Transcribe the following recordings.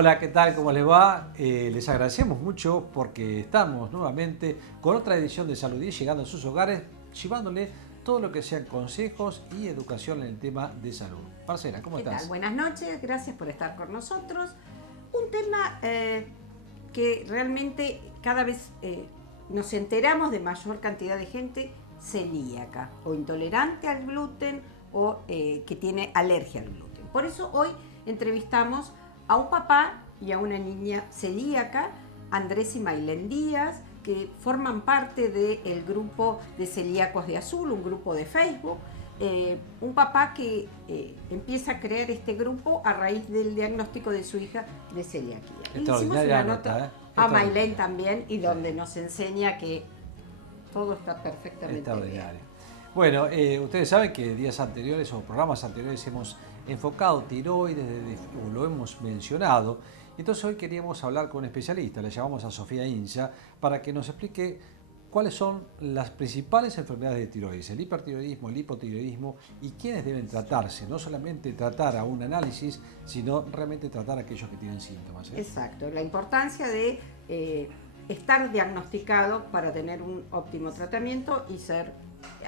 Hola, ¿qué tal? ¿Cómo les va? Les agradecemos mucho porque estamos nuevamente con otra edición de Salud y llegando a sus hogares, llevándole todo lo que sean consejos y educación en el tema de salud. Marcela, ¿cómo ¿Qué estás? tal? Buenas noches, gracias por estar con nosotros. Un tema que realmente cada vez nos enteramos de mayor cantidad de gente celíaca o intolerante al gluten o que tiene alergia al gluten. Por eso hoy entrevistamos a un papá y a una niña celíaca, Andrés y Maylén Díaz, que forman parte del grupo de celíacos de Azul, un grupo de Facebook. Un papá que empieza a crear este grupo a raíz del diagnóstico de su hija de celiaquía. Y le hicimos una nota a Maylén también y donde nos enseña que todo está perfectamente bien. Bueno, ustedes saben que días anteriores o programas anteriores hemos enfocado tiroides, lo hemos mencionado. Entonces hoy queríamos hablar con un especialista, le llamamos a Sofía Inza, para que nos explique cuáles son las principales enfermedades de tiroides, el hipertiroidismo, el hipotiroidismo y quiénes deben tratarse. No solamente tratar a un análisis, sino realmente tratar a aquellos que tienen síntomas. Exacto, la importancia de estar diagnosticado para tener un óptimo tratamiento y ser,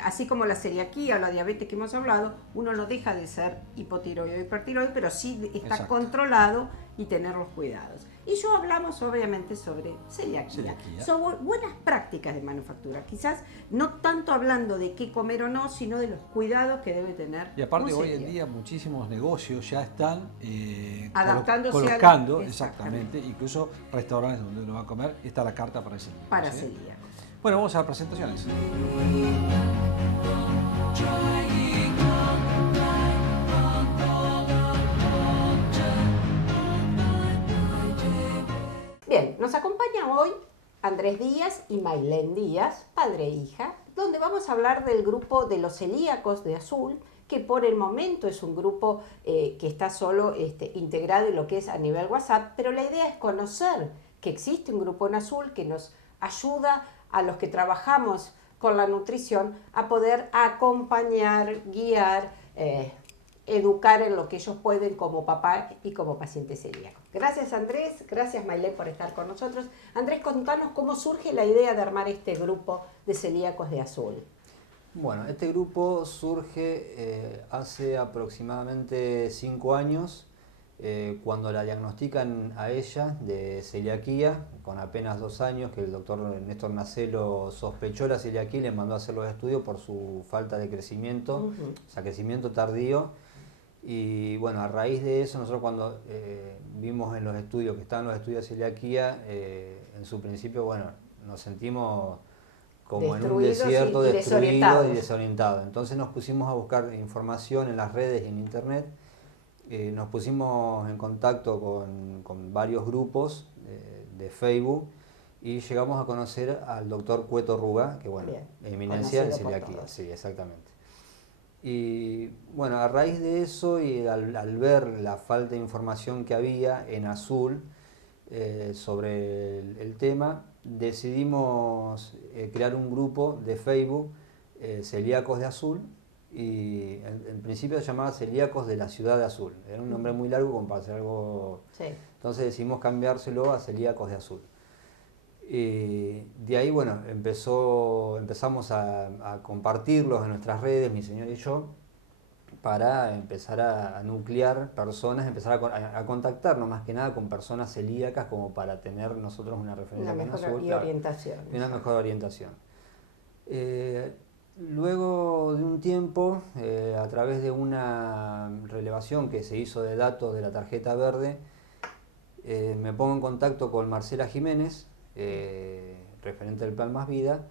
así como la celiaquía o la diabetes que hemos hablado, uno no deja de ser hipotiroide o hipertiroide, pero sí está controlado y tener los cuidados. Y yo hablamos obviamente sobre celiaquía. Son buenas prácticas de manufactura, quizás no tanto hablando de qué comer o no, sino de los cuidados que debe tener. Y aparte hoy en día muchísimos negocios ya están colocando exactamente, incluso restaurantes donde uno va a comer, está la carta para celíacos. Para celíacos. Bueno, vamos a las presentaciones. Bien, nos acompaña hoy Andrés Díaz y Maylén Díaz, padre e hija, donde vamos a hablar del grupo de los celíacos de Azul, que por el momento es un grupo que está solo integrado en lo que es a nivel WhatsApp, pero la idea es conocer que existe un grupo en Azul que nos ayuda a los que trabajamos con la nutrición a poder acompañar, guiar, educar en lo que ellos pueden como papá y como paciente celíaco. Gracias Andrés, gracias Maylén por estar con nosotros. Andrés, contanos cómo surge la idea de armar este grupo de celíacos de Azul. Bueno, este grupo surge hace aproximadamente 5 años, cuando la diagnostican a ella de celiaquía, con apenas 2 años, que el doctor Néstor Nacelo sospechó la celiaquía y le mandó a hacer los estudios por su falta de crecimiento, o sea, crecimiento tardío. Y bueno, a raíz de eso, nosotros cuando vimos en los estudios, que estaban los estudios de celiaquía, en su principio, bueno, nos sentimos como en un desierto, destruidos y desorientados. Entonces nos pusimos a buscar información en las redes y en internet, nos pusimos en contacto con varios grupos de Facebook y llegamos a conocer al doctor Cueto Ruga, que bueno, eminencia en celiaquía, sí, exactamente. Y bueno, a raíz de eso y al ver la falta de información que había en Azul sobre el tema, decidimos crear un grupo de Facebook, Celíacos de Azul, y en principio se llamaba Celíacos de la Ciudad de Azul. Era un nombre muy largo como para hacer algo... Sí. Entonces decidimos cambiárselo a Celíacos de Azul. De ahí, bueno, empezamos a compartirlos en nuestras redes, mi señor y yo, para empezar a nuclear personas, empezar a contactarnos más que nada con personas celíacas como para tener nosotros una referencia. Una mejor orientación. Una mejor orientación. Luego de un tiempo, a través de una relevación que se hizo de datos de la tarjeta verde, me pongo en contacto con Marcela Jiménez, referente del Plan Más Vida,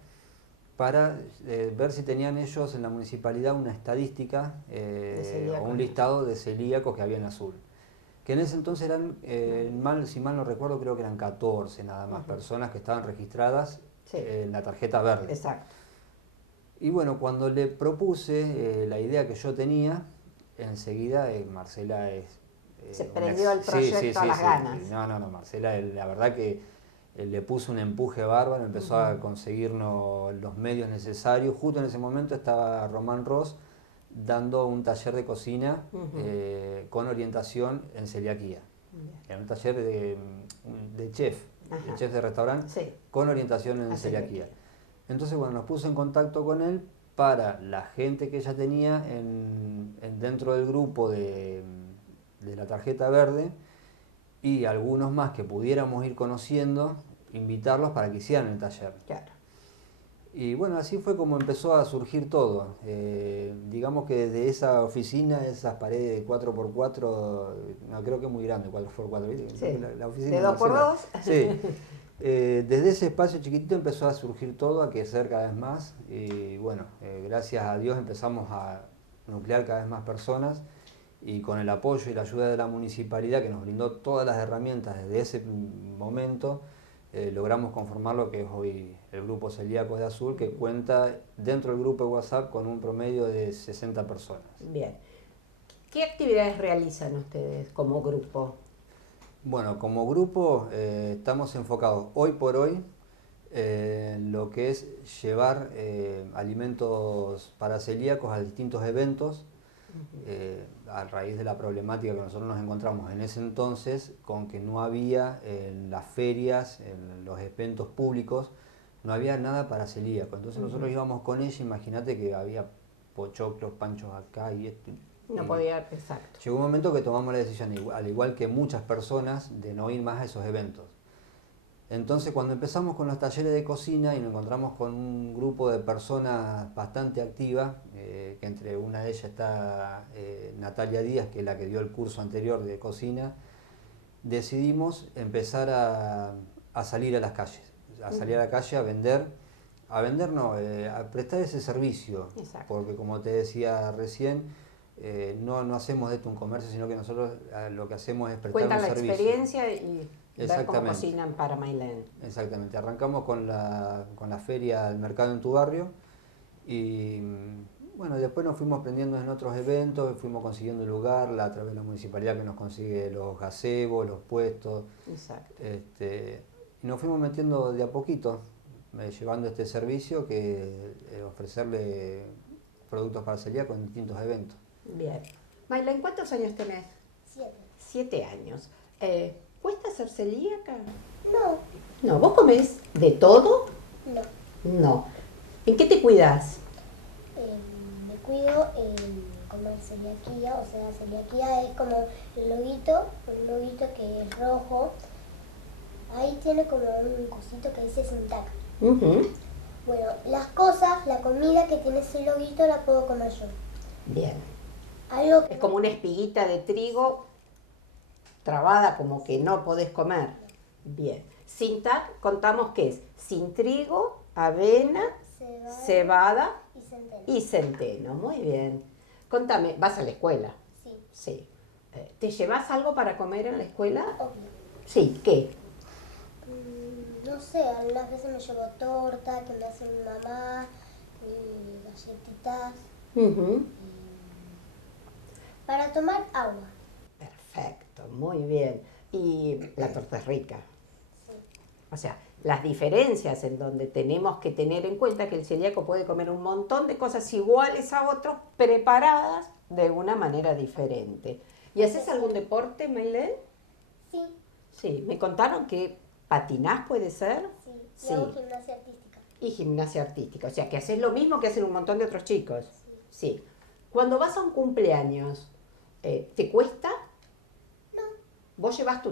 para ver si tenían ellos en la municipalidad una estadística o un listado de celíacos que había en Azul. Que en ese entonces eran, si mal no recuerdo, creo que eran 14 nada más personas que estaban registradas en la tarjeta verde. Exacto. Y bueno, cuando le propuse la idea que yo tenía, enseguida Marcela se prendió el proyecto a las ganas. No, Marcela, la verdad que le puso un empuje bárbaro, empezó a conseguirnos los medios necesarios. Justo en ese momento estaba Román Ross dando un taller de cocina con orientación en celiaquía. Era un taller de chef, Ajá. de chef de restaurante, Sí. con orientación en A celiaquía. Entonces, bueno, nos puso en contacto con él para la gente que ella tenía dentro del grupo de la tarjeta verde y algunos más que pudiéramos ir conociendo, invitarlos para que hicieran el taller. Claro. Y bueno, así fue como empezó a surgir todo. Digamos que desde esa oficina, esas paredes de 4x4, no creo que es muy grande, 4x4, ¿viste? Sí. La oficina De 2x2. Marcela. Sí. Desde ese espacio chiquitito empezó a surgir todo, a crecer cada vez más. Y bueno, gracias a Dios empezamos a nuclear cada vez más personas. Y con el apoyo y la ayuda de la municipalidad, que nos brindó todas las herramientas desde ese momento, logramos conformar lo que es hoy el Grupo Celíacos de Azul, que cuenta dentro del grupo de WhatsApp con un promedio de 60 personas. Bien. ¿Qué actividades realizan ustedes como grupo? Bueno, como grupo estamos enfocados hoy por hoy en lo que es llevar alimentos para celíacos a distintos eventos. A raíz de la problemática que nosotros nos encontramos en ese entonces, con que no había en las ferias, en los eventos públicos, no había nada para celíacos. Entonces nosotros íbamos con ella, imagínate que había pochoclos, panchos acá y esto. No podía, exacto. Llegó un momento que tomamos la decisión, al igual que muchas personas, de no ir más a esos eventos. Entonces cuando empezamos con los talleres de cocina y nos encontramos con un grupo de personas bastante activas, que entre una de ellas está Natalia Díaz, que es la que dio el curso anterior de cocina, decidimos empezar a salir a las calles, a salir a la calle a prestar ese servicio. Exacto. Porque como te decía recién, no hacemos de esto un comercio, sino que nosotros lo que hacemos es prestar Cuentan un la servicio. experiencia y ver cómo Exactamente. cocinan para Mailén. Exactamente, arrancamos con la feria del mercado en tu barrio y bueno, después nos fuimos aprendiendo en otros eventos, fuimos consiguiendo lugar a través de la municipalidad que nos consigue los gazebos, los puestos. Exacto. Y nos fuimos metiendo de a poquito, llevando este servicio que ofrecerle productos para celíacos en distintos eventos. Bien. Mailén, ¿cuántos años tenés? 7. 7 años. ¿Cuesta ser celíaca? No, No, ¿vos comés de todo? no. No. ¿En qué te cuidas? Me cuido en comer celiaquía, o sea, celiaquía es como el loguito, un loguito que es rojo. Ahí tiene como un cosito que dice Sintac. Ujú. Bueno, las cosas, la comida que tiene ese loguito la puedo comer yo. Bien. Algo que Es como una espiguita de trigo trabada, como que no podés comer. Bien. Sin tac, contamos que es sin trigo, avena, cebada y centeno. y centeno. Muy bien. Contame, ¿vas a la escuela? Sí, Sí. ¿Te llevas algo para comer en la escuela? obvio. Sí, ¿qué? No sé, algunas veces me llevo torta que me hace mi mamá, galletitas, Ujú. para tomar agua. Perfecto, muy bien. Y la torta es rica. Sí. O sea, las diferencias en donde tenemos que tener en cuenta que el celíaco puede comer un montón de cosas iguales a otros, preparadas de una manera diferente. ¿Y haces algún deporte, Mailén? Sí, Sí, me contaron que patinás, ¿puede ser? sí. Y Sí. hago gimnasia artística. Y gimnasia artística, o sea, que haces lo mismo que hacen un montón de otros chicos. Sí. Cuando vas a un cumpleaños, ¿te cuesta? No. ¿Vos llevas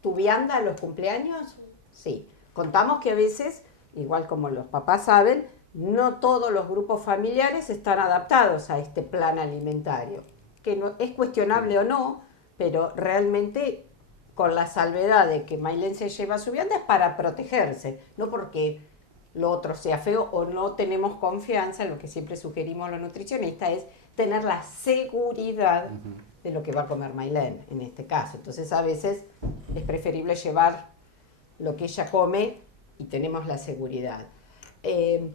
tu vianda a los cumpleaños? Sí. Contamos que a veces, igual como los papás saben, no todos los grupos familiares están adaptados a este plan alimentario, que no, es cuestionable o no, pero realmente con la salvedad de que Mailén se lleva su vianda es para protegerse, no porque lo otro sea feo o no tenemos confianza. Lo que siempre sugerimos los nutricionistas es tener la seguridad de lo que va a comer Mailén en este caso. Entonces a veces es preferible llevar lo que ella come y tenemos la seguridad. En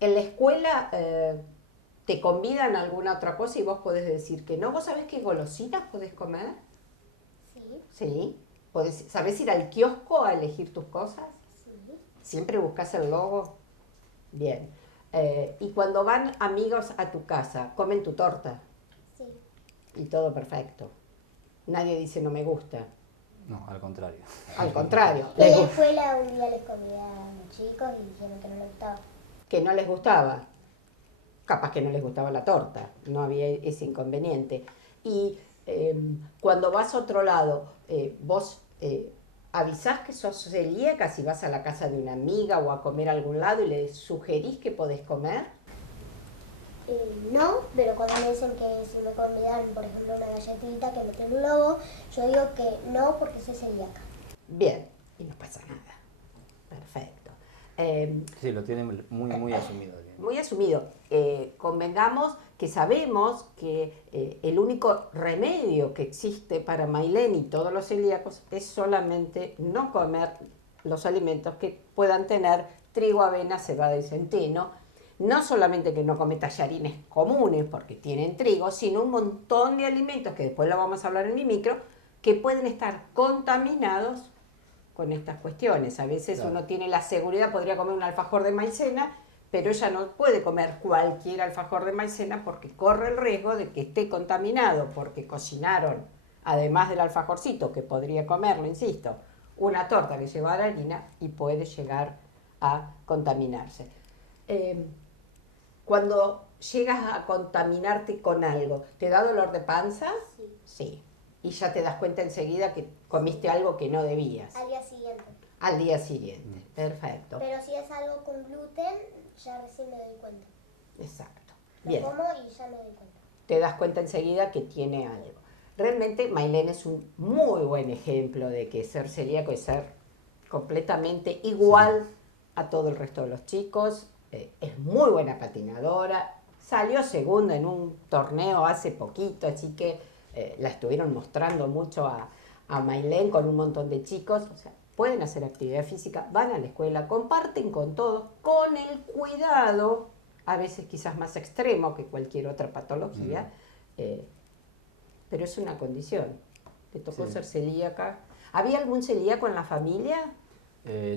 la escuela te convidan a alguna otra cosa y vos podés decir que no. ¿Vos sabés qué golosinas podés comer? Sí, Sí. ¿Sabés ir al kiosco a elegir tus cosas? sí. ¿Siempre buscas el logo? Bien. Y cuando van amigos a tu casa, ¿comen tu torta? Sí, Y todo perfecto. Nadie dice no me gusta. No, al contrario. Al contrario, Y en la escuela un día les comí a los chicos y dijeron que no les gustaba. que no les gustaba. Capaz que no les gustaba la torta, no había ese inconveniente. Y cuando vas a otro lado, vos avisás que sos celíaca si vas a la casa de una amiga o a comer a algún lado y le sugerís que podés comer. No, pero cuando me dicen que si me convidan, por ejemplo, una galletita que me tiene un logo, yo digo que no porque soy celíaca. Bien, y no pasa nada. Perfecto. Sí, lo tienen muy asumido. Muy asumido. Convengamos que sabemos que el único remedio que existe para Mailén y todos los celíacos es solamente no comer los alimentos que puedan tener trigo, avena, cebada y centeno. No solamente que no come tallarines comunes porque tienen trigo, sino un montón de alimentos que después lo vamos a hablar en mi micro, que pueden estar contaminados con estas cuestiones. A veces Claro. uno tiene la seguridad, podría comer un alfajor de maicena, pero ella no puede comer cualquier alfajor de maicena porque corre el riesgo de que esté contaminado, porque cocinaron, además del alfajorcito, que podría comerlo, insisto, una torta que lleva harina y puede llegar a contaminarse. Cuando llegas a contaminarte con algo, ¿te da dolor de panza? Sí. Sí. Y ya te das cuenta enseguida que comiste algo que no debías. Al día siguiente. Al día siguiente. Perfecto. Pero si es algo con gluten, ya recién me doy cuenta. Exacto. Lo Bien. como y ya me doy cuenta. Te das cuenta enseguida que tiene algo. Realmente Mailén es un muy buen ejemplo de que ser celíaco es ser completamente igual a todo el resto de los chicos. Es muy buena patinadora. Salió segunda en un torneo hace poquito, así que la estuvieron mostrando mucho a Mailén con un montón de chicos. O sea, pueden hacer actividad física, van a la escuela, comparten con todos, con el cuidado, a veces quizás más extremo que cualquier otra patología, pero es una condición. ¿Te tocó Sí. ser celíaca? ¿Había algún celíaco en la familia?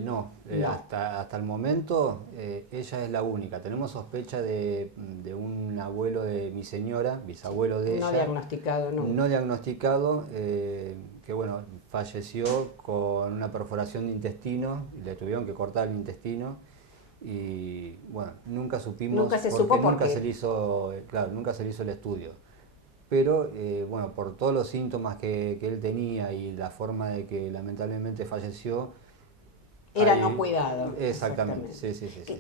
No, No. hasta el momento ella es la única. Tenemos sospecha de un abuelo de mi señora, bisabuelo de No ella. diagnosticado nunca. No diagnosticado, que bueno, falleció con una perforación de intestino, le tuvieron que cortar el intestino y bueno, nunca supimos. Nunca se supo por nunca qué. se le hizo, claro, nunca se le hizo el estudio. Pero bueno, por todos los síntomas que él tenía y la forma de que lamentablemente falleció. Era ahí- no cuidado. Exactamente, sí.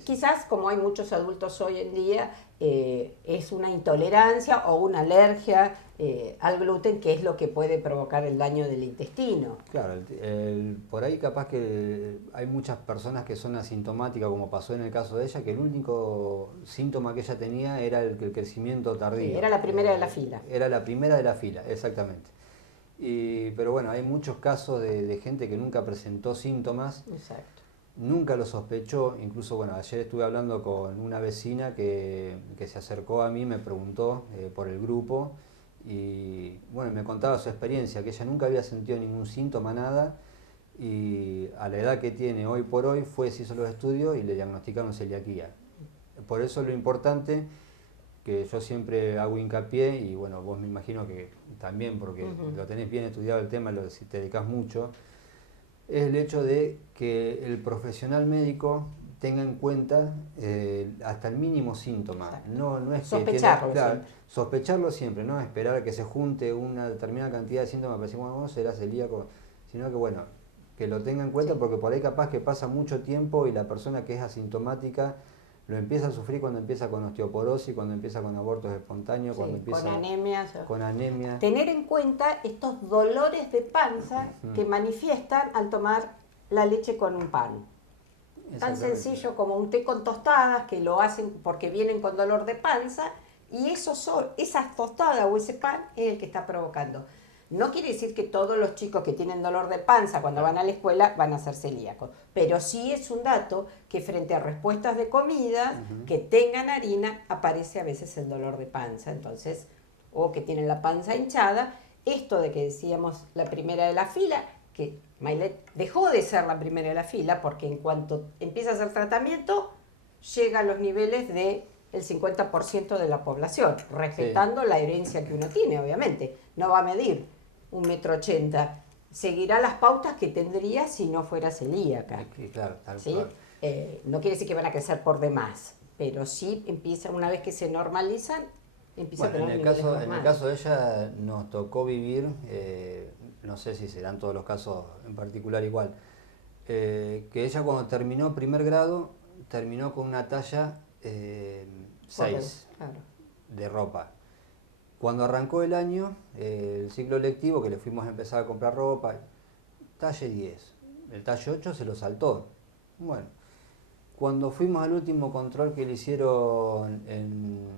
Quizás como hay muchos adultos hoy en día, es una intolerancia o una alergia al gluten que es lo que puede provocar el daño del intestino. Claro, por ahí capaz que hay muchas personas que son asintomáticas, como pasó en el caso de ella, que el único síntoma que ella tenía era el crecimiento tardío. Sí, era la primera de la fila. Era la primera de la fila, exactamente. Pero bueno, hay muchos casos de gente que nunca presentó síntomas, Exacto. nunca lo sospechó. Incluso, bueno, ayer estuve hablando con una vecina que se acercó a mí, me preguntó por el grupo y bueno, me contaba su experiencia, que ella nunca había sentido ningún síntoma, nada, y a la edad que tiene hoy por hoy se hizo los estudios y le diagnosticaron celiaquía. Por eso lo importante, que yo siempre hago hincapié, y bueno, vos me imagino que también, porque lo tenés bien estudiado el tema, si te dedicas mucho, es el hecho de que el profesional médico tenga en cuenta hasta el mínimo síntoma. Exacto. No es que Sospecharlo claro, siempre. sospecharlo siempre, no esperar a que se junte una determinada cantidad de síntomas para decir, bueno, vos serás celíaco, sino que bueno, que lo tenga en cuenta, Sí. porque por ahí capaz que pasa mucho tiempo y la persona que es asintomática lo empieza a sufrir cuando empieza con osteoporosis, cuando empieza con abortos espontáneos, Sí, cuando empieza con anemias. con anemia. Tener en cuenta estos dolores de panza que manifiestan al tomar la leche con un pan. Tan Exactamente. sencillo como un té con tostadas, que lo hacen porque vienen con dolor de panza, y esas tostadas o ese pan es el que está provocando. No quiere decir que todos los chicos que tienen dolor de panza cuando van a la escuela van a ser celíacos, pero sí es un dato que frente a respuestas de comida que tengan harina aparece a veces el dolor de panza, entonces, o que tienen la panza hinchada. Esto de que decíamos la primera de la fila, que Mailén dejó de ser la primera de la fila porque en cuanto empieza a hacer tratamiento llega a los niveles del 50% de la población, respetando la herencia que uno tiene, obviamente. No va a medir 1,80 m. Seguirá las pautas que tendría si no fuera celíaca. Claro, tal ¿Sí? cual. No quiere decir que van a crecer por demás, pero sí empieza, una vez que se normalizan, empieza a Bueno, tener en niveles el normales. caso de ella nos tocó vivir, no sé si serán todos los casos en particular igual, que ella cuando terminó primer grado, terminó con una talla 6 Claro. de ropa. Cuando arrancó el año, el ciclo lectivo, que le fuimos a empezar a comprar ropa, talle 10. El talle 8 se lo saltó. Bueno, cuando fuimos al último control que le hicieron en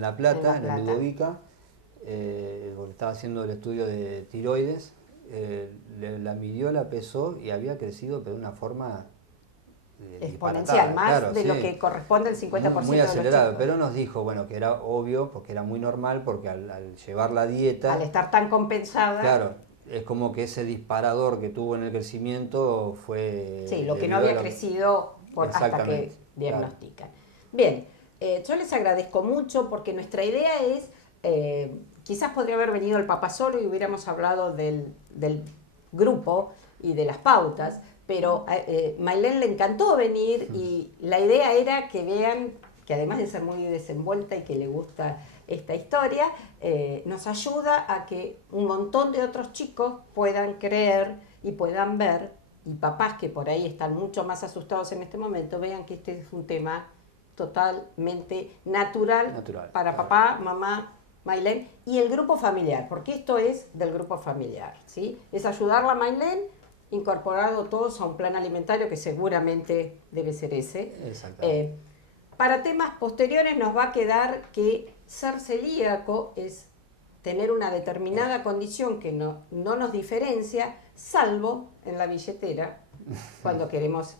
La Plata, en el Ludovica, porque estaba haciendo el estudio de tiroides, la midió, la pesó y había crecido pero de una forma exponencial, más claro, de sí, lo que corresponde al 50% muy de los acelerado, chicos. pero nos dijo, bueno, que era obvio, porque era muy normal, porque al llevar la dieta, Al estar tan compensada, claro, es como que ese disparador que tuvo en el crecimiento fue... sí, lo que no debido había a lo- crecido hasta que Exactamente, diagnostican. Bien, yo les agradezco mucho porque nuestra idea es, quizás podría haber venido el papá solo y hubiéramos hablado del grupo y de las pautas, pero Maylén le encantó venir y la idea era que vean que además de ser muy desenvuelta y que le gusta esta historia, nos ayuda a que un montón de otros chicos puedan creer y puedan ver, y papás que por ahí están mucho más asustados en este momento, vean que este es un tema totalmente natural para papá, mamá, Maylén y el grupo familiar, porque esto es del grupo familiar, ¿sí? Es ayudarla a Maylén incorporado todos a un plan alimentario que seguramente debe ser ese. Exactamente. Para temas posteriores nos va a quedar que ser celíaco es tener una determinada condición que no nos diferencia, salvo en la billetera, cuando queremos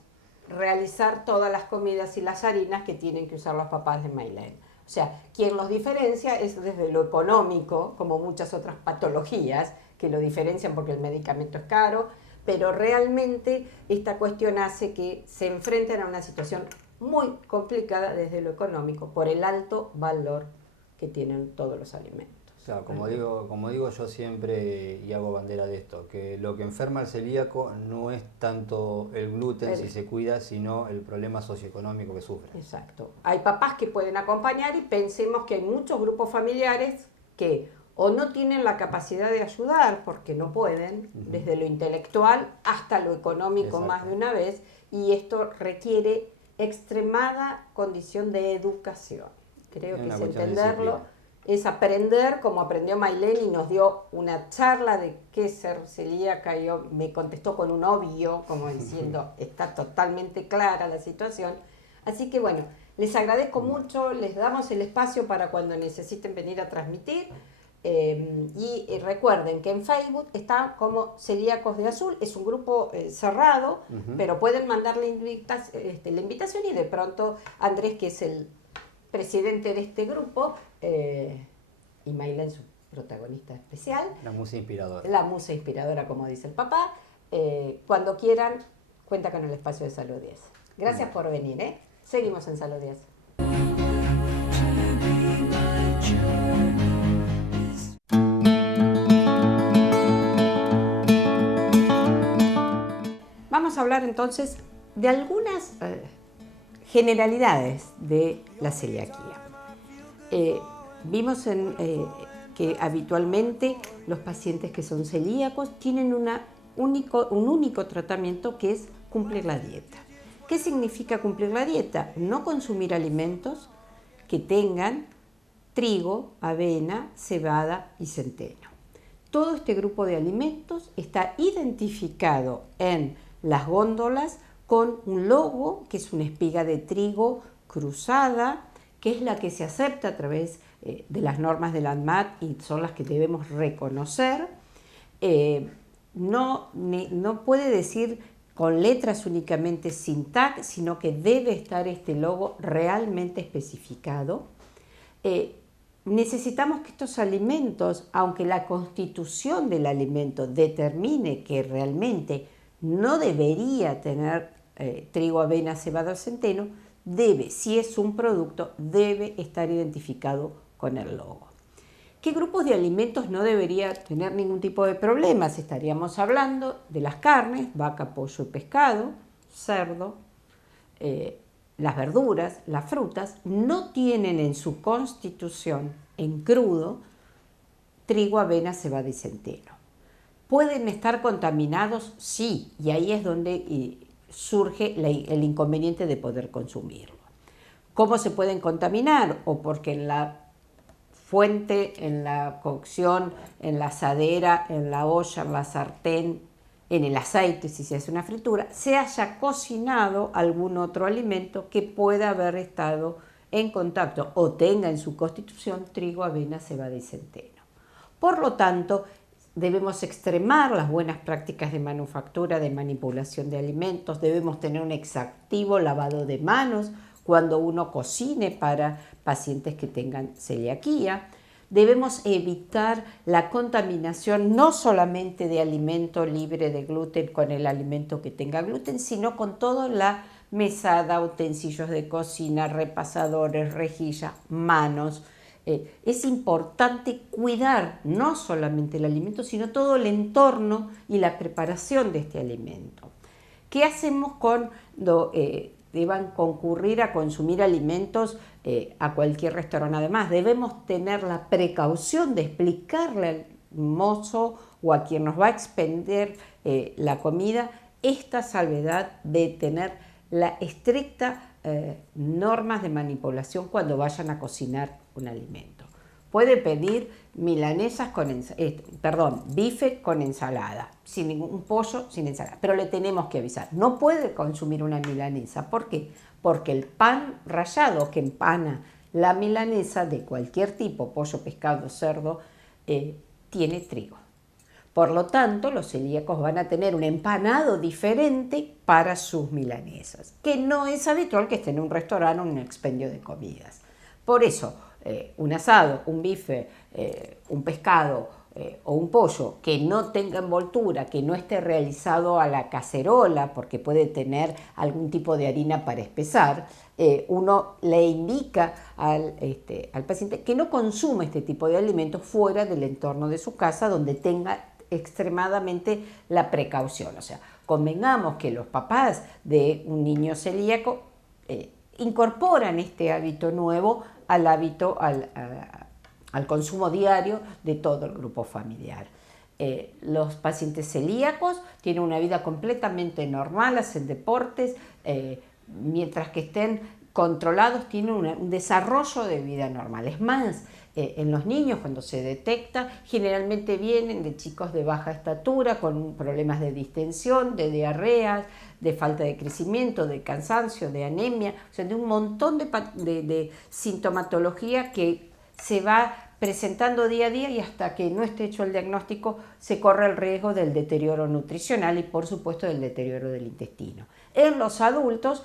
realizar todas las comidas y las harinas que tienen que usar los papás de Maylén. O sea, quien los diferencia es desde lo económico, como muchas otras patologías que lo diferencian porque el medicamento es caro, pero realmente esta cuestión hace que se enfrenten a una situación muy complicada desde lo económico por el alto valor que tienen todos los alimentos. Claro, como digo yo siempre, y hago bandera de esto, que lo que enferma al celíaco no es tanto el gluten si se cuida, sino el problema socioeconómico que sufre. Exacto. Hay papás que pueden acompañar y pensemos que hay muchos grupos familiares que o no tienen la capacidad de ayudar porque no pueden, desde lo intelectual hasta lo económico. Exacto. Más de una vez, y esto requiere extremada condición de educación. Creo que es entenderlo, es aprender como aprendió Maylén y nos dio una charla de qué es ser celíaca y me contestó con un obvio, como diciendo, está totalmente clara la situación. Así que bueno, les agradezco mucho, les damos el espacio para cuando necesiten venir a transmitir. Y recuerden que en Facebook está como Celíacos de Azul, es un grupo cerrado, pero pueden mandar la invitación y de pronto Andrés, que es el presidente de este grupo, y Maylén, su protagonista especial. La musa inspiradora. La musa inspiradora, como dice el papá. Cuando quieran, cuenta con el espacio de Salud 10. Gracias por venir, ¿eh? Seguimos en Salud 10. Vamos a hablar entonces de algunas generalidades de la celiaquía. Vimos que habitualmente los pacientes que son celíacos tienen un único tratamiento, que es cumplir la dieta. ¿Qué significa cumplir la dieta? No consumir alimentos que tengan trigo, avena, cebada y centeno. Todo este grupo de alimentos está identificado en las góndolas con un logo, que es una espiga de trigo cruzada, que es la que se acepta a través de las normas de la ANMAT y son las que debemos reconocer. No puede decir con letras únicamente sin tag, sino que debe estar este logo realmente especificado. Necesitamos que estos alimentos, aunque la constitución del alimento determine que realmente no debería tener trigo, avena, cebada o centeno, si es un producto, debe estar identificado con el logo. ¿Qué grupos de alimentos no debería tener ningún tipo de problemas? Estaríamos hablando de las carnes, vaca, pollo y pescado, cerdo, las verduras, las frutas. No tienen en su constitución, en crudo, trigo, avena, cebada y centeno. ¿Pueden estar contaminados? Sí, y ahí es donde surge el inconveniente de poder consumirlo. ¿Cómo se pueden contaminar? O porque en la fuente, en la cocción, en la asadera, en la olla, en la sartén, en el aceite, si se hace una fritura, se haya cocinado algún otro alimento que pueda haber estado en contacto o tenga en su constitución trigo, avena, cebada y centeno. Por lo tanto, debemos extremar las buenas prácticas de manufactura, de manipulación de alimentos, debemos tener un exhaustivo lavado de manos cuando uno cocine para pacientes que tengan celiaquía. Debemos evitar la contaminación no solamente de alimento libre de gluten con el alimento que tenga gluten, sino con toda la mesada, utensilios de cocina, repasadores, rejillas, manos. Es importante cuidar no solamente el alimento, sino todo el entorno y la preparación de este alimento. ¿Qué hacemos cuando deban concurrir a consumir alimentos a cualquier restaurante? Además, debemos tener la precaución de explicarle al mozo o a quien nos va a expender la comida esta salvedad de tener la estricta normas de manipulación cuando vayan a cocinar un alimento. Puede pedir milanesas bife con ensalada, sin ningún pollo, sin ensalada, pero le tenemos que avisar. No puede consumir una milanesa. ¿Por qué? Porque el pan rallado que empana la milanesa de cualquier tipo, pollo, pescado, cerdo, tiene trigo. Por lo tanto, los celíacos van a tener un empanado diferente para sus milanesas, que no es habitual que esté en un restaurante o en un expendio de comidas. Por eso, un asado, un bife, un pescado o un pollo que no tenga envoltura, que no esté realizado a la cacerola, porque puede tener algún tipo de harina para espesar, uno le indica al paciente que no consuma este tipo de alimentos fuera del entorno de su casa, donde tenga extremadamente la precaución. O sea, convengamos que los papás de un niño celíaco incorporan este hábito nuevo al consumo diario de todo el grupo familiar. Los pacientes celíacos tienen una vida completamente normal, hacen deportes, mientras que estén controlados tienen un desarrollo de vida normal. Es más, en los niños cuando se detecta, generalmente vienen de chicos de baja estatura con problemas de distensión, de diarreas, de falta de crecimiento, de cansancio, de anemia, o sea, de un montón de sintomatología que se va presentando día a día y hasta que no esté hecho el diagnóstico se corre el riesgo del deterioro nutricional y por supuesto del deterioro del intestino. En los adultos,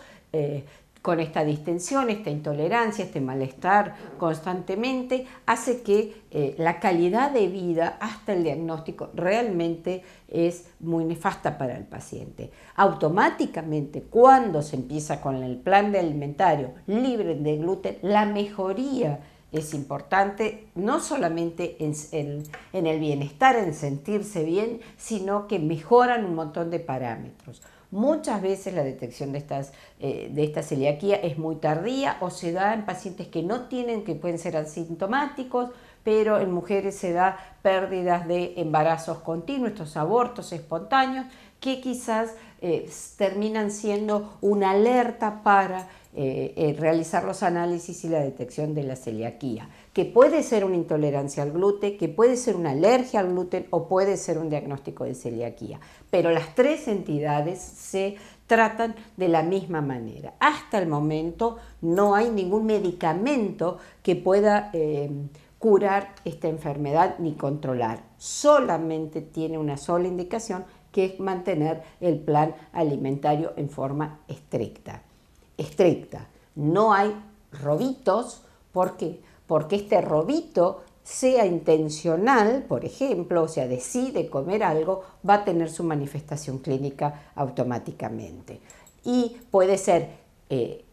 con esta distensión, esta intolerancia, este malestar constantemente, hace que la calidad de vida hasta el diagnóstico realmente es muy nefasta para el paciente. Automáticamente, cuando se empieza con el plan de alimentario libre de gluten, la mejoría es importante, no solamente en el bienestar, en sentirse bien, sino que mejoran un montón de parámetros. Muchas veces la detección de esta celiaquía es muy tardía o se da en pacientes que no tienen, que pueden ser asintomáticos, pero en mujeres se da pérdidas de embarazos continuos, estos abortos espontáneos, que quizás terminan siendo una alerta para realizar los análisis y la detección de la celiaquía, que puede ser una intolerancia al gluten, que puede ser una alergia al gluten o puede ser un diagnóstico de celiaquía. Pero las tres entidades se tratan de la misma manera. Hasta el momento no hay ningún medicamento que pueda curar esta enfermedad ni controlar. Solamente tiene una sola indicación, que es mantener el plan alimentario en forma estricta. No hay robitos. ¿Por qué? Porque este robito, sea intencional, por ejemplo, o sea, decide comer algo, va a tener su manifestación clínica automáticamente. Y puede ser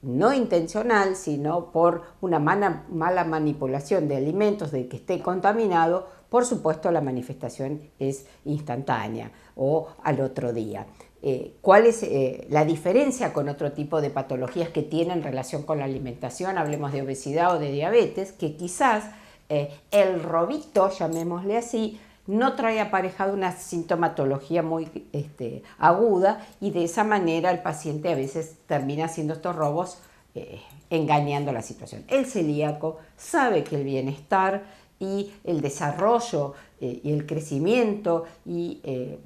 no intencional, sino por una mala manipulación de alimentos, de que esté contaminado, por supuesto la manifestación es instantánea o al otro día. ¿Cuál es la diferencia con otro tipo de patologías que tienen relación con la alimentación? Hablemos de obesidad o de diabetes, que quizás el robito, llamémosle así, no trae aparejado una sintomatología muy aguda, y de esa manera el paciente a veces termina haciendo estos robos engañando la situación. El celíaco sabe que el bienestar y el desarrollo y el crecimiento y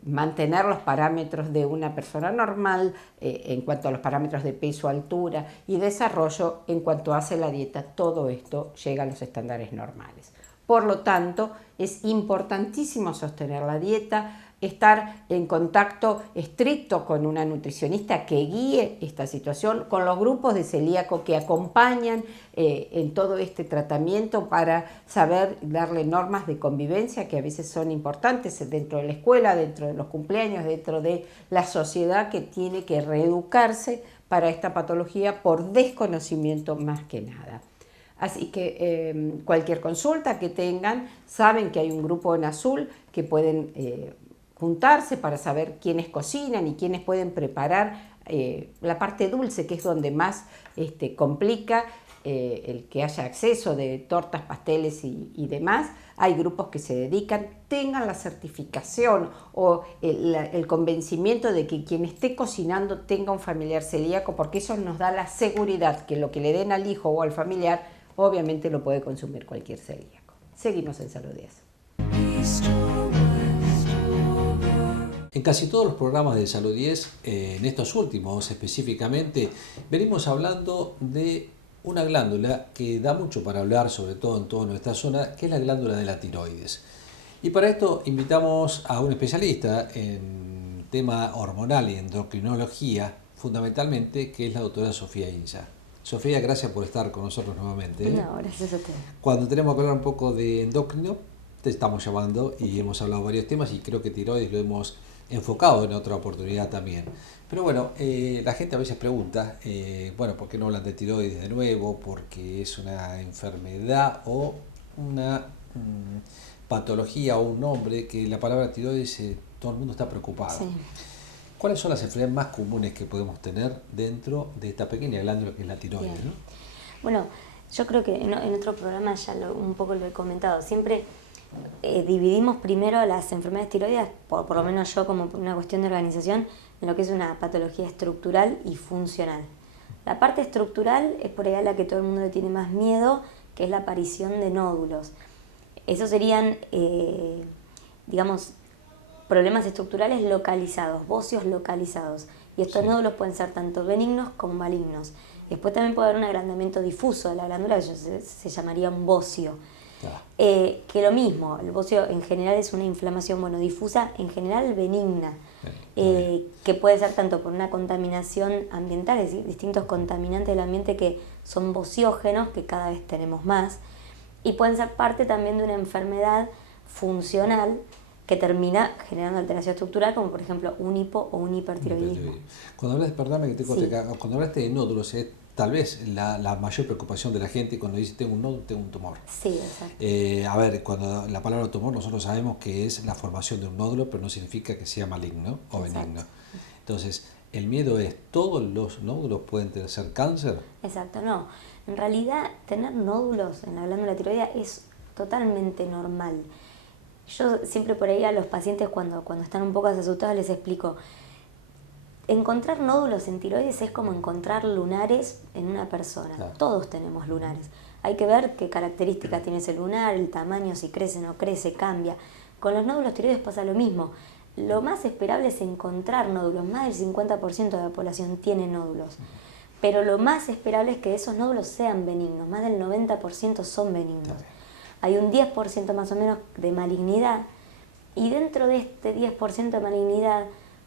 mantener los parámetros de una persona normal en cuanto a los parámetros de peso, altura y desarrollo, en cuanto hace la dieta, todo esto llega a los estándares normales. Por lo tanto, es importantísimo sostener la dieta, estar en contacto estricto con una nutricionista que guíe esta situación, con los grupos de celíaco que acompañan en todo este tratamiento para saber darle normas de convivencia que a veces son importantes dentro de la escuela, dentro de los cumpleaños, dentro de la sociedad que tiene que reeducarse para esta patología por desconocimiento más que nada. Así que cualquier consulta que tengan, saben que hay un grupo en azul que pueden juntarse para saber quiénes cocinan y quiénes pueden preparar la parte dulce, que es donde más complica el que haya acceso de tortas, pasteles y demás. Hay grupos que se dedican, tengan la certificación o el convencimiento de que quien esté cocinando tenga un familiar celíaco, porque eso nos da la seguridad que lo que le den al hijo o al familiar obviamente lo puede consumir cualquier celíaco. Seguimos en Salud 10. En casi todos los programas de Salud 10, en estos últimos específicamente, venimos hablando de una glándula que da mucho para hablar, sobre todo en toda nuestra zona, que es la glándula de la tiroides. Y para esto invitamos a un especialista en tema hormonal y endocrinología, fundamentalmente, que es la doctora Sofía Inza. Sofía, gracias por estar con nosotros nuevamente. No, gracias a usted. Cuando tenemos que hablar un poco de endocrino, te estamos llamando y hemos hablado varios temas, y creo que tiroides lo hemos enfocado en otra oportunidad también. Pero bueno, la gente a veces pregunta, ¿por qué no hablan de tiroides de nuevo? Porque es una enfermedad o una patología o un nombre que la palabra tiroides, todo el mundo está preocupado. Sí. ¿Cuáles son las enfermedades más comunes que podemos tener dentro de esta pequeña glándula que es la tiroides, ¿no? Bueno, yo creo que en otro programa ya un poco lo he comentado. Siempre dividimos primero las enfermedades tiroides, por lo menos yo como una cuestión de organización, en lo que es una patología estructural y funcional. La parte estructural es por ahí a la que todo el mundo le tiene más miedo, que es la aparición de nódulos. Esos serían, problemas estructurales localizados, bocios localizados. Y estos nódulos pueden ser tanto benignos como malignos. Después también puede haber un agrandamiento difuso de la glándula, que se llamaría un bocio. Que lo mismo, el bocio en general es una inflamación difusa, en general benigna, que puede ser tanto por una contaminación ambiental, es decir, distintos contaminantes del ambiente que son bociógenos, que cada vez tenemos más, y pueden ser parte también de una enfermedad funcional que termina generando alteración estructural, como por ejemplo un hipo o un hipertiroidismo. Cuando hablas, perdóname que te corte acá, cuando hablaste de nódulos, tal vez la mayor preocupación de la gente cuando dice tengo un nódulo, tengo un tumor. Sí, exacto. Cuando la palabra tumor nosotros sabemos que es la formación de un nódulo, pero no significa que sea maligno o benigno. Entonces, el miedo es, ¿todos los nódulos pueden ser cáncer? Exacto, no. En realidad, tener nódulos en la glándula tiroidea es totalmente normal. Yo siempre por ahí a los pacientes cuando están un poco asustados les explico, encontrar nódulos en tiroides es como encontrar lunares en una persona. Claro. Todos tenemos lunares. Hay que ver qué características tiene ese lunar, el tamaño, si crece o no crece, cambia. Con los nódulos tiroides pasa lo mismo. Lo más esperable es encontrar nódulos. Más del 50% de la población tiene nódulos. Pero lo más esperable es que esos nódulos sean benignos. Más del 90% son benignos. Hay un 10% más o menos de malignidad. Y dentro de este 10% de malignidad,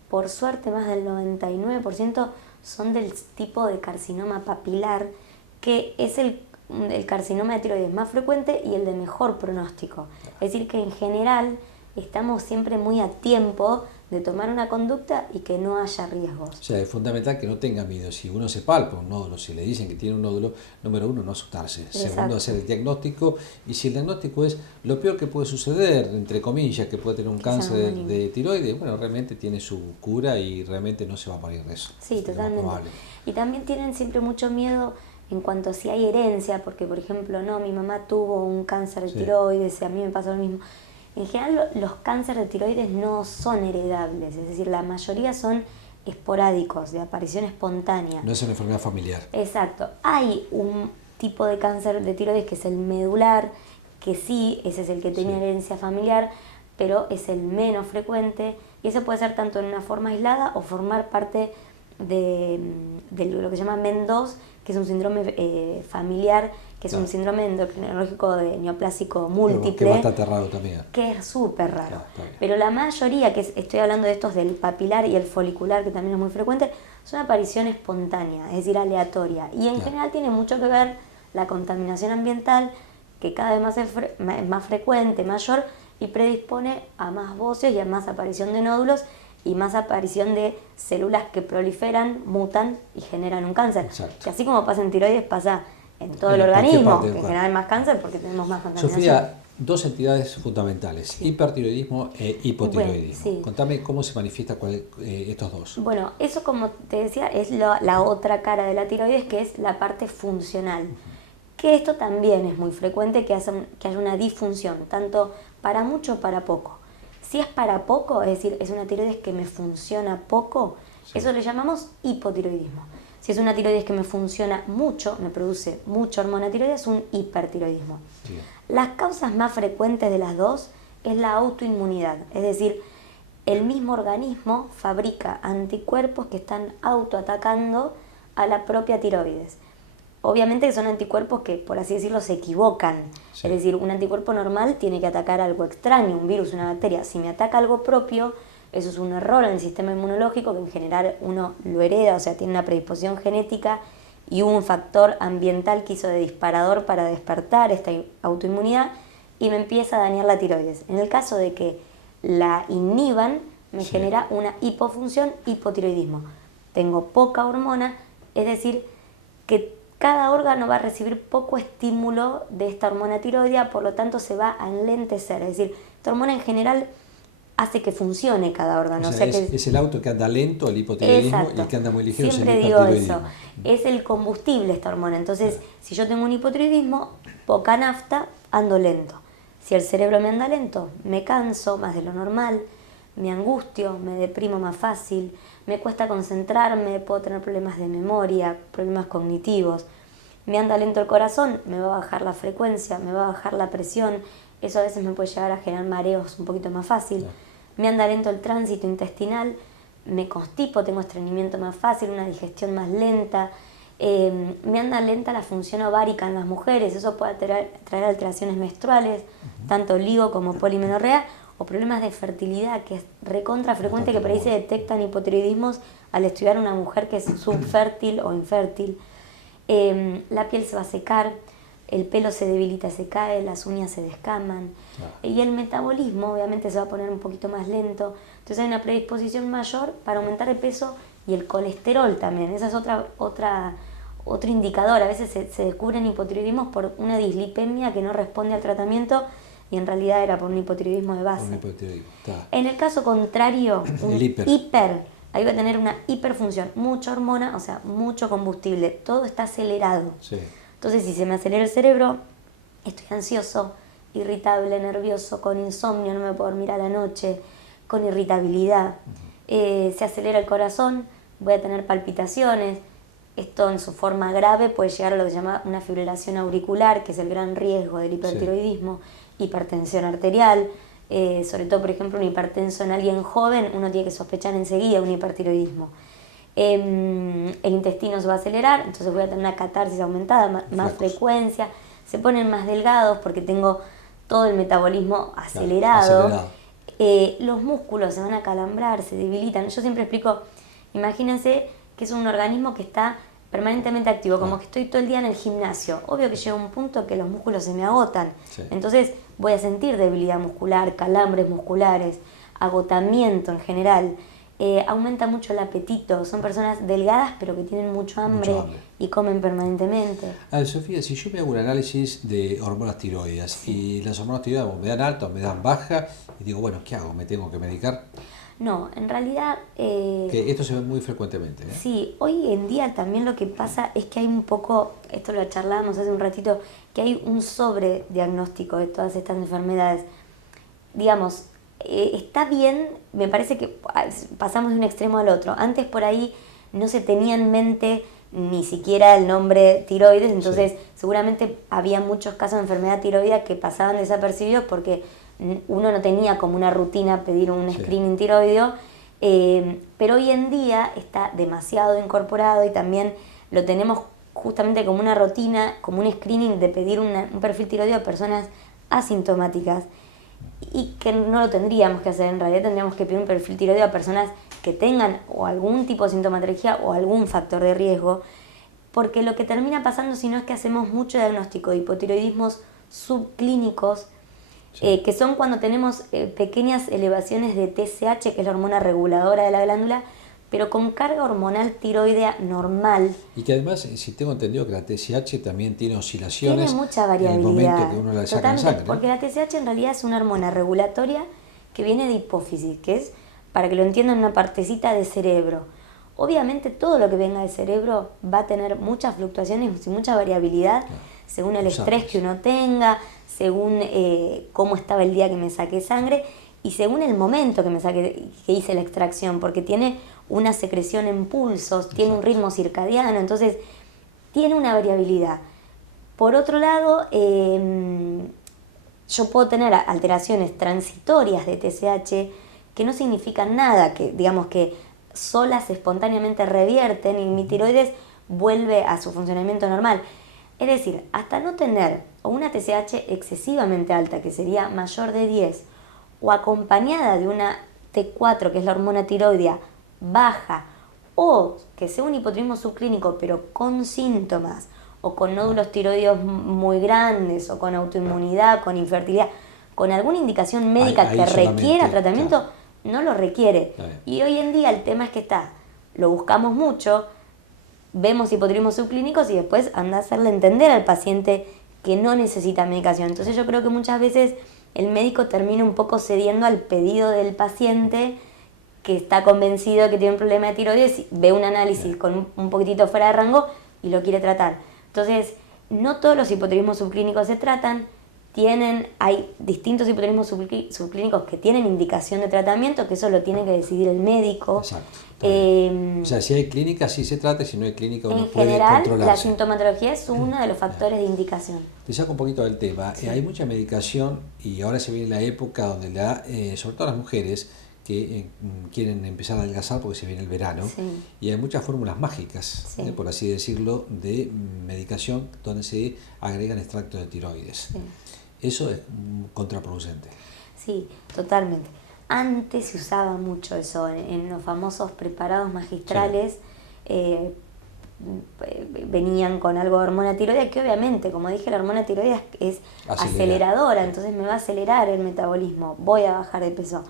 por suerte más del 99% son del tipo de carcinoma papilar, que es el carcinoma de tiroides más frecuente y el de mejor pronóstico. Es decir, que en general estamos siempre muy a tiempo de tomar una conducta y que no haya riesgos. O sea, es fundamental que no tenga miedo. Si uno se palpa un nódulo, si le dicen que tiene un nódulo, número uno, no asustarse. Exacto. Segundo, hacer el diagnóstico. Y si el diagnóstico es lo peor que puede suceder, entre comillas, que puede tener un cáncer de tiroides, bueno, realmente tiene su cura y realmente no se va a morir de eso. Sí, Es lo más totalmente. probable. Y también tienen siempre mucho miedo en cuanto a si hay herencia, porque por ejemplo, no, mi mamá tuvo un cáncer de Sí. tiroides y a mí me pasó lo mismo. En general los cánceres de tiroides no son heredables, es decir, la mayoría son esporádicos, de aparición espontánea. No es una enfermedad familiar. Exacto. Hay un tipo de cáncer de tiroides que es el medular, que sí, ese es el que tiene Sí. herencia familiar, pero es el menos frecuente y eso puede ser tanto en una forma aislada o formar parte de lo que se llama MEN2, que es un síndrome familiar, que es un síndrome endocrinológico de neoplásico múltiple. Que es bastante raro también. Que es súper raro. Claro, está bien. Pero la mayoría, estoy hablando de estos del papilar y el folicular, que también es muy frecuente, son aparición espontánea, es decir, aleatoria. Y en Claro. general tiene mucho que ver la contaminación ambiental, que cada vez más es más frecuente, mayor, y predispone a más bóceos y a más aparición de nódulos y más aparición de células que proliferan, mutan y generan un cáncer. Exacto. Que así como pasa en tiroides, pasa en todo el En cualquier organismo, parte que del en general hay más cáncer porque tenemos más contaminación. Sofía, dos entidades fundamentales, hipertiroidismo e hipotiroidismo. Bueno, sí. Contame cómo se manifiesta estos dos. Bueno, eso como te decía es la otra cara de la tiroides, que es la parte funcional. Que esto también es muy frecuente, que haya una disfunción, tanto para mucho o para poco. Si es para poco, es decir, es una tiroides que me funciona poco, Sí. eso le llamamos hipotiroidismo. Si es una tiroides que me funciona mucho, me produce mucha hormona tiroides, es un hipertiroidismo. Sí. Las causas más frecuentes de las dos es la autoinmunidad, es decir, el mismo organismo fabrica anticuerpos que están autoatacando a la propia tiroides. Obviamente que son anticuerpos que, por así decirlo, se equivocan. Sí. Es decir, un anticuerpo normal tiene que atacar algo extraño, un virus, una bacteria. Si me ataca algo propio, eso es un error en el sistema inmunológico que en general uno lo hereda, o sea, tiene una predisposición genética y un factor ambiental que hizo de disparador para despertar esta autoinmunidad y me empieza a dañar la tiroides. En el caso de que la inhiban, me Sí. genera una hipofunción, hipotiroidismo. Tengo poca hormona, es decir, que cada órgano va a recibir poco estímulo de esta hormona tiroidea, por lo tanto se va a enlentecer. Es decir, esta hormona en general hace que funcione cada órgano. O sea, que es el auto que anda lento, el hipotiroidismo, Exacto. y el que anda muy ligero Siempre es el digo eso, hipertiroidismo. es el combustible esta hormona. Entonces, si yo tengo un hipotiroidismo, poca nafta, ando lento. Si el cerebro me anda lento, me canso más de lo normal, me angustio, me deprimo más fácil, me cuesta concentrarme, puedo tener problemas de memoria, problemas cognitivos. Me anda lento el corazón, me va a bajar la frecuencia, me va a bajar la presión, eso a veces me puede llegar a generar mareos un poquito más fácil. Claro. Me anda lento el tránsito intestinal, me constipo, tengo estreñimiento más fácil, una digestión más lenta, me anda lenta la función ovárica en las mujeres, eso puede traer alteraciones menstruales, tanto LIGO como polimenorrea, o problemas de fertilidad, que es recontra frecuente que por ahí se detectan hipotiroidismos al estudiar una mujer que es subfértil o infértil. La piel se va a secar, el pelo se debilita, se cae, las uñas se descaman, Claro. y el metabolismo obviamente se va a poner un poquito más lento, entonces hay una predisposición mayor para aumentar el peso y el colesterol también. Esa es otro indicador. A veces se descubren hipotiroidismos por una dislipemia que no responde al tratamiento y en realidad era por un hipotiroidismo de base. Un hipotiroidismo, está. En el caso contrario, un El hiper. ahí va a tener una hiperfunción, mucha hormona, o sea, mucho combustible, todo está acelerado. Sí. Entonces, si se me acelera el cerebro, estoy ansioso, irritable, nervioso, con insomnio, no me puedo dormir a la noche, con irritabilidad. Se acelera el corazón, voy a tener palpitaciones. Esto en su forma grave puede llegar a lo que se llama una fibrilación auricular, que es el gran riesgo del hipertiroidismo, hipertensión arterial, sobre todo, por ejemplo, un hipertenso en alguien joven, uno tiene que sospechar enseguida un hipertiroidismo. El intestino se va a acelerar, entonces voy a tener una catarsis aumentada, más Flacos. frecuencia, se ponen más delgados porque tengo todo el metabolismo acelerado. Los músculos se van a calambrar, se debilitan. Yo siempre explico, imagínense que es un organismo que está permanentemente activo, como que estoy todo el día en el gimnasio. Obvio que llega un punto que los músculos se me agotan, Sí. entonces voy a sentir debilidad muscular, calambres musculares, agotamiento en general, aumenta mucho el apetito, son personas delgadas pero que tienen mucho hambre, y comen permanentemente. A ver, Sofía, si yo me hago un análisis de hormonas tiroides y las hormonas tiroides me dan alta o me dan baja, y digo, bueno, ¿qué hago? ¿Me tengo que medicar? No, en realidad... Que esto se ve muy frecuentemente. Sí, hoy en día también lo que pasa es que hay un poco, esto lo charlábamos hace un ratito, que hay un sobrediagnóstico de todas estas enfermedades. Digamos, está bien, me parece que pasamos de un extremo al otro. Antes por ahí no se tenía en mente ni siquiera el nombre tiroides, entonces seguramente había muchos casos de enfermedad tiroidea que pasaban desapercibidos porque uno no tenía como una rutina pedir un screening tiroideo, pero hoy en día está demasiado incorporado y también lo tenemos justamente como una rutina, como un screening de pedir un perfil tiroideo a personas asintomáticas, y que no lo tendríamos que hacer. En realidad tendríamos que pedir un perfil tiroideo a personas que tengan o algún tipo de sintomatología o algún factor de riesgo, porque lo que termina pasando si no es que hacemos mucho diagnóstico de hipotiroidismos subclínicos, que son cuando tenemos pequeñas elevaciones de TSH, que es la hormona reguladora de la glándula, pero con carga hormonal tiroidea normal. Y que además, si tengo entendido que la TSH también tiene oscilaciones. Tiene mucha variabilidad. En el momento que uno la saca en sangre, ¿no? Porque la TSH en realidad es una hormona regulatoria que viene de hipófisis, que es, para que lo entiendan, una partecita de cerebro. Obviamente todo lo que venga del cerebro va a tener muchas fluctuaciones y mucha variabilidad, según el estrés que uno tenga, según cómo estaba el día que me saqué sangre y según el momento que hice la extracción, porque tiene una secreción en pulsos, tiene un ritmo circadiano, entonces tiene una variabilidad. Por otro lado, yo puedo tener alteraciones transitorias de TSH que no significan nada, que digamos que solas espontáneamente revierten y mi tiroides vuelve a su funcionamiento normal. Es decir, hasta no tener una TSH excesivamente alta, que sería mayor de 10, o acompañada de una T4, que es la hormona tiroidea, baja, o que sea un hipotiroidismo subclínico pero con síntomas, o con nódulos tiroideos muy grandes, o con autoinmunidad, con infertilidad, con alguna indicación médica que requiera tratamiento, no lo requiere. Y hoy en día el tema es que lo buscamos mucho, vemos hipotiroidismos subclínicos y después anda a hacerle entender al paciente que no necesita medicación. Entonces yo creo que muchas veces el médico termina un poco cediendo al pedido del paciente que está convencido de que tiene un problema de tiroides, ve un análisis con un poquitito fuera de rango y lo quiere tratar. Entonces, no todos los hipotiroidismos subclínicos se tratan, hay distintos hipotiroidismos subclínicos que tienen indicación de tratamiento, que eso lo tiene que decidir el médico. Exacto. O sea, si hay clínica, sí se trata, si no hay clínica, uno puede controlarse. En general, la sintomatología es uno de los factores de indicación. Te saco un poquito del tema. Hay mucha medicación y ahora se viene la época donde sobre todo las mujeres que quieren empezar a adelgazar porque se viene el verano, y hay muchas fórmulas mágicas, por así decirlo, de medicación donde se agregan extractos de tiroides. Eso es contraproducente. Sí, totalmente. Antes se usaba mucho eso, en los famosos preparados magistrales venían con algo de hormona tiroidea, que obviamente, como dije, la hormona tiroidea es aceleradora, entonces me va a acelerar el metabolismo, voy a bajar de peso.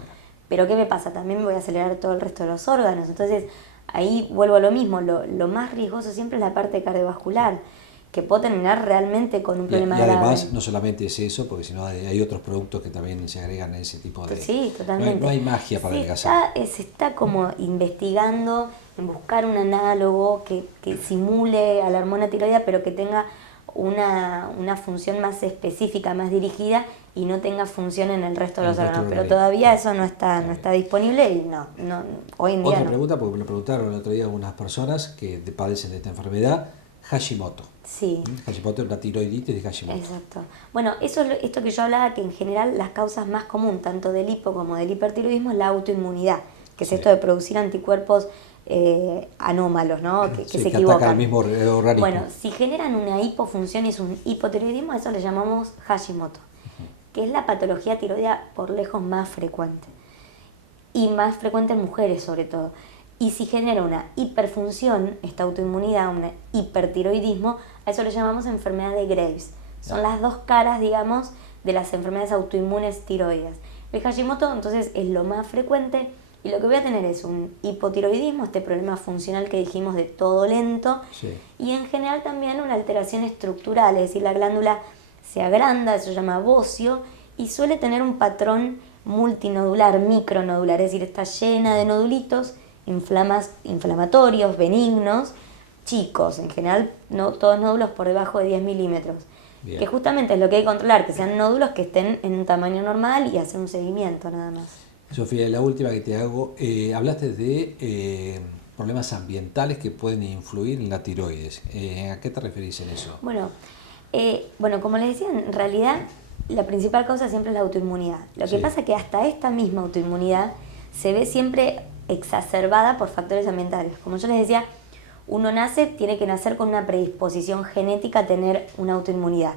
Pero ¿qué me pasa? También me voy a acelerar todo el resto de los órganos. Entonces ahí vuelvo a lo mismo, lo más riesgoso siempre es la parte cardiovascular, que puedo terminar realmente con un problema grave. Y además no solamente es eso, porque sino hay otros productos que también se agregan a ese tipo de... Sí, totalmente. No hay magia para adelgazar. Se está como investigando en buscar un análogo que simule a la hormona tiroidea, pero que tenga una función más específica, más dirigida, y no tenga función en el resto de los órganos. Pero todavía eso no está disponible y no hoy en día Otra pregunta, porque me lo preguntaron el otro día algunas personas que padecen de esta enfermedad, Hashimoto. Sí. Hashimoto es la tiroiditis de Hashimoto. Exacto. Bueno, esto que yo hablaba, que en general las causas más comunes, tanto del hipo como del hipertiroidismo, es la autoinmunidad, que es esto de producir anticuerpos anómalos, ¿no? Que se equivocan. Atacan al mismo organismo. Bueno, si generan una hipofunción y es un hipotiroidismo, a eso le llamamos Hashimoto, que es la patología tiroidea por lejos más frecuente. Y más frecuente en mujeres sobre todo. Y si genera una hiperfunción, esta autoinmunidad, un hipertiroidismo, a eso le llamamos enfermedad de Graves. Son las dos caras, digamos, de las enfermedades autoinmunes tiroides. El Hashimoto entonces es lo más frecuente y lo que voy a tener es un hipotiroidismo, este problema funcional que dijimos de todo lento, Sí. y en general también una alteración estructural, es decir, la glándula se agranda, eso se llama bocio, y suele tener un patrón multinodular, micronodular, es decir, está llena de nodulitos inflamatorios, benignos, chicos, en general no todos nódulos por debajo de 10 milímetros. Bien. Que justamente es lo que hay que controlar, que sean nódulos que estén en un tamaño normal y hacer un seguimiento nada más. Sofía, la última que te hago, hablaste de problemas ambientales que pueden influir en la tiroides. ¿A qué te referís en eso? Bueno, como les decía, en realidad la principal causa siempre es la autoinmunidad. Lo que Sí. pasa es que hasta esta misma autoinmunidad se ve siempre exacerbada por factores ambientales. Como yo les decía, uno tiene que nacer con una predisposición genética a tener una autoinmunidad.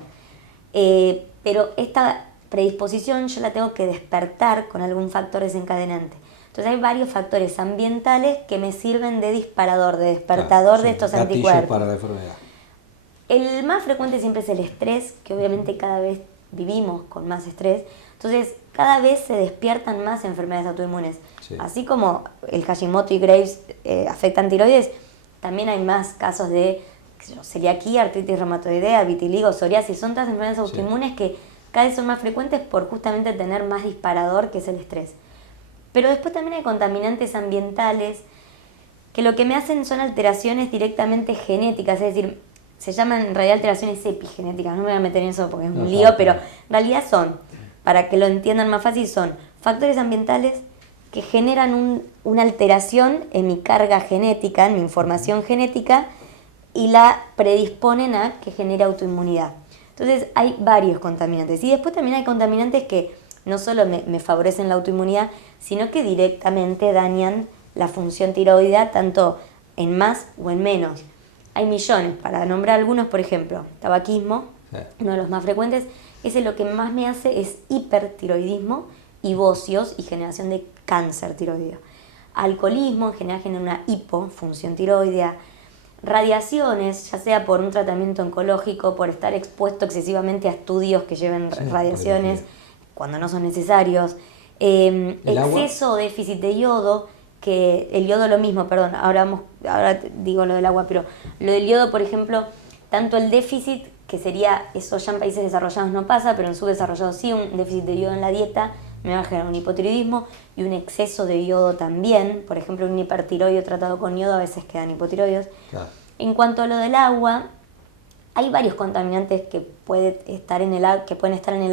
Pero esta predisposición yo la tengo que despertar con algún factor desencadenante. Entonces hay varios factores ambientales que me sirven de disparador, de despertador Claro, de sí, estos gatillo anticuerpos. para la enfermedad. El más frecuente siempre es el estrés, que obviamente cada vez vivimos con más estrés. Entonces, cada vez se despiertan más enfermedades autoinmunes. Sí. Así como el Hashimoto y Graves afectan tiroides, también hay más casos de celiaquía, artritis reumatoidea, vitiligo, psoriasis. Son todas enfermedades autoinmunes que cada vez son más frecuentes por justamente tener más disparador, que es el estrés. Pero después también hay contaminantes ambientales que lo que me hacen son alteraciones directamente genéticas, es decir, se llaman en realidad alteraciones epigenéticas, no me voy a meter en eso porque es un lío, pero en realidad son, para que lo entiendan más fácil, son factores ambientales que generan una alteración en mi carga genética, en mi información genética, y la predisponen a que genere autoinmunidad. Entonces hay varios contaminantes. Y después también hay contaminantes que no solo me favorecen la autoinmunidad, sino que directamente dañan la función tiroidea, tanto en más o en menos. Hay millones, para nombrar algunos, por ejemplo, tabaquismo, uno de los más frecuentes. Ese lo que más me hace es hipertiroidismo y bocios y generación de cáncer tiroideo. Alcoholismo en general genera una hipofunción tiroidea. Radiaciones, ya sea por un tratamiento oncológico, por estar expuesto excesivamente a estudios que lleven radiaciones cuando no son necesarios. Exceso o déficit de yodo, que el yodo lo mismo, perdón, ahora digo lo del agua, pero lo del yodo, por ejemplo, tanto el déficit, que sería, eso ya en países desarrollados no pasa, pero en subdesarrollados sí, un déficit de yodo en la dieta me va a generar un hipotiroidismo, y un exceso de yodo también. Por ejemplo, un hipertiroideo tratado con yodo a veces quedan hipotiroideos. Claro. En cuanto a lo del agua, hay varios contaminantes que pueden estar en el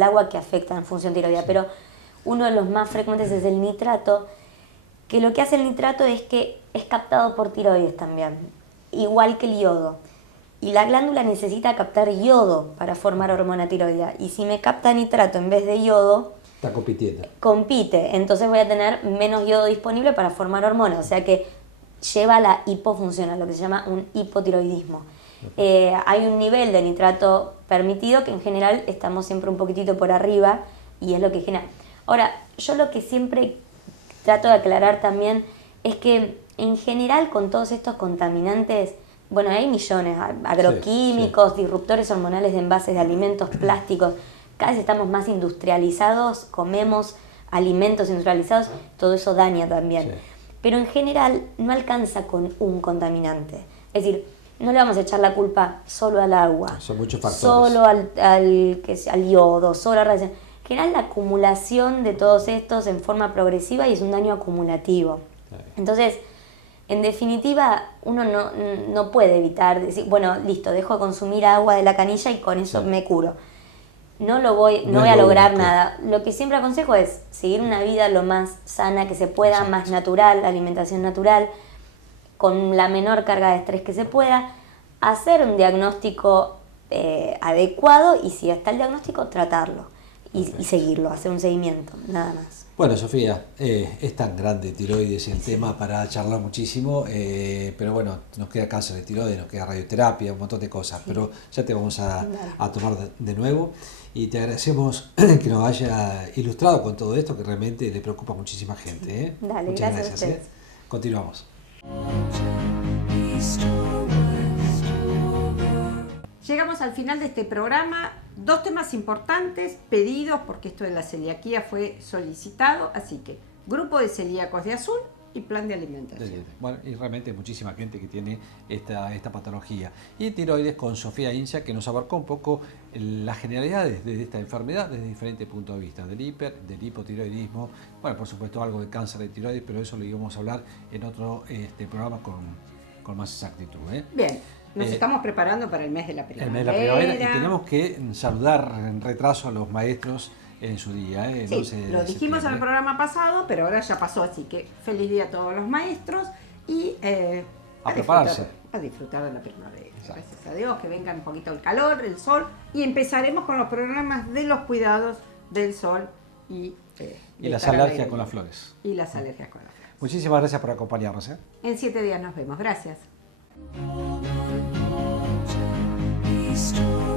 agua que afectan función tiroidea, pero uno de los más frecuentes es el nitrato, que lo que hace el nitrato es que es captado por tiroides también, igual que el yodo. Y la glándula necesita captar yodo para formar hormona tiroidea. Y si me capta nitrato en vez de yodo, está compitiendo. Compite, entonces voy a tener menos yodo disponible para formar hormonas, o sea que lleva a la hipofunción, a lo que se llama un hipotiroidismo. Hay un nivel de nitrato permitido que en general estamos siempre un poquitito por arriba y es lo que genera. Ahora, yo lo que siempre trato de aclarar también es que en general con todos estos contaminantes, bueno, hay millones, agroquímicos, disruptores hormonales de envases de alimentos, plásticos, cada vez estamos más industrializados, comemos alimentos industrializados, todo eso daña también. Pero en general no alcanza con un contaminante. Es decir, no le vamos a echar la culpa solo al agua, son muchos factores. Solo al yodo, solo a la radiación. En general la acumulación de todos estos en forma progresiva y es un daño acumulativo. Entonces, en definitiva, uno no puede evitar decir, bueno, listo, dejo de consumir agua de la canilla y con eso me curo. No voy a lograr nada. Lo que siempre aconsejo es seguir una vida lo más sana que se pueda, más natural, alimentación natural, con la menor carga de estrés que se pueda, hacer un diagnóstico adecuado y si está el diagnóstico, tratarlo y seguirlo, hacer un seguimiento, nada más. Bueno, Sofía, es tan grande tiroides y el tema para charlar muchísimo, pero bueno, nos queda cáncer de tiroides, nos queda radioterapia, un montón de cosas, pero ya te vamos a tomar de nuevo y te agradecemos que nos haya ilustrado con todo esto que realmente le preocupa a muchísima gente. Dale, muchas gracias a ustedes. Continuamos. llegamos al final de este programa. 2 temas importantes pedidos, porque esto de la celiaquía fue solicitado, así que grupo de celíacos de azul y plan de alimentación. Bueno, y realmente muchísima gente que tiene esta patología. Y tiroides con Sofía Incia, que nos abarcó un poco las generalidades de esta enfermedad desde diferentes puntos de vista, del del hipotiroidismo, bueno, por supuesto algo de cáncer de tiroides, pero eso lo íbamos a hablar en otro programa con más exactitud. Bien, nos estamos preparando para el mes de la primavera. El mes de la primavera, y tenemos que saludar en retraso a los maestros en su día. Sí, lo dijimos en el programa pasado, pero ahora ya pasó, así que feliz día a todos los maestros y a prepararse. A disfrutar de la primavera. Exacto. Gracias a Dios, que venga un poquito el calor, el sol, y empezaremos con los programas de los cuidados del sol y las alergias con las flores. Y las alergias con las flores. Muchísimas gracias por acompañarnos. En 7 días nos vemos. Gracias. Be strong.